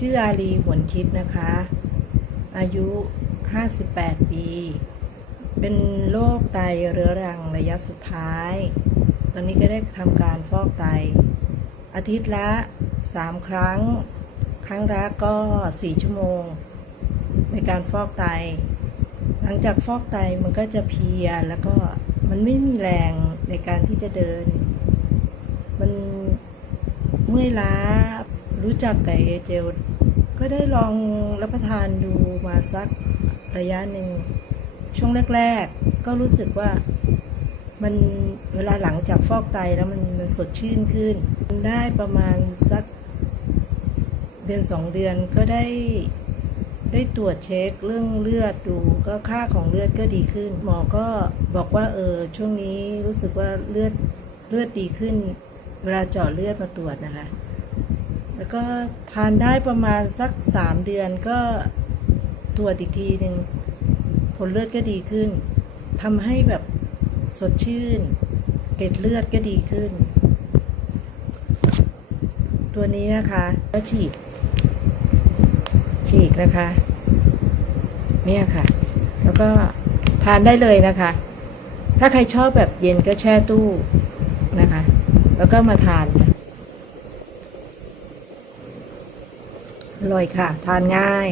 ชื่ออาลีหวนทิพย์นะคะ อายุ 58 ปี เป็นโรคไตเรื้อรังระยะสุดท้าย ตอนนี้ก็ได้ทำการฟอกไต อาทิตย์ละ 3 ครั้ง ครั้งละก็ 4 ชั่วโมง ในการฟอกไต หลังจากฟอกไตมันก็จะเพียแล้วก็มันไม่มีแรงในการที่จะเดิน มันเมื่อยล้า รู้จักไก่เอเจลก็ได้ลองรับประทานดูมาสักระยะหนึ่ง ช่วงแรก ๆ ก็รู้สึกว่ามันเวลาหลังจากฟอกไตแล้วมันมันสดชื่นขึ้น ได้ประมาณสักเดือนสองเดือนก็ได้ได้ตรวจเช็คเรื่องเลือดดูก็ค่าของเลือดก็ดีขึ้น หมอก็บอกว่าเออช่วงนี้รู้สึกว่าเลือดเลือดดีขึ้น เวลาเจาะเลือดมาตรวจนะคะ แล้วก็ทานได้ประมาณสักสามเดือนก็ตรวจอีกทีหนึ่งผลเลือดก็ดีขึ้นทำให้แบบสดชื่น เกล็ดเลือดก็ดีขึ้น ตัวนี้นะคะก็ฉีก ฉีกนะคะ เนี่ยค่ะ แล้วก็ทานได้เลยนะคะ ถ้าใครชอบแบบเย็นก็แช่ตู้นะคะ แล้วก็มาทานค่ะ อร่อยค่ะ ทานง่าย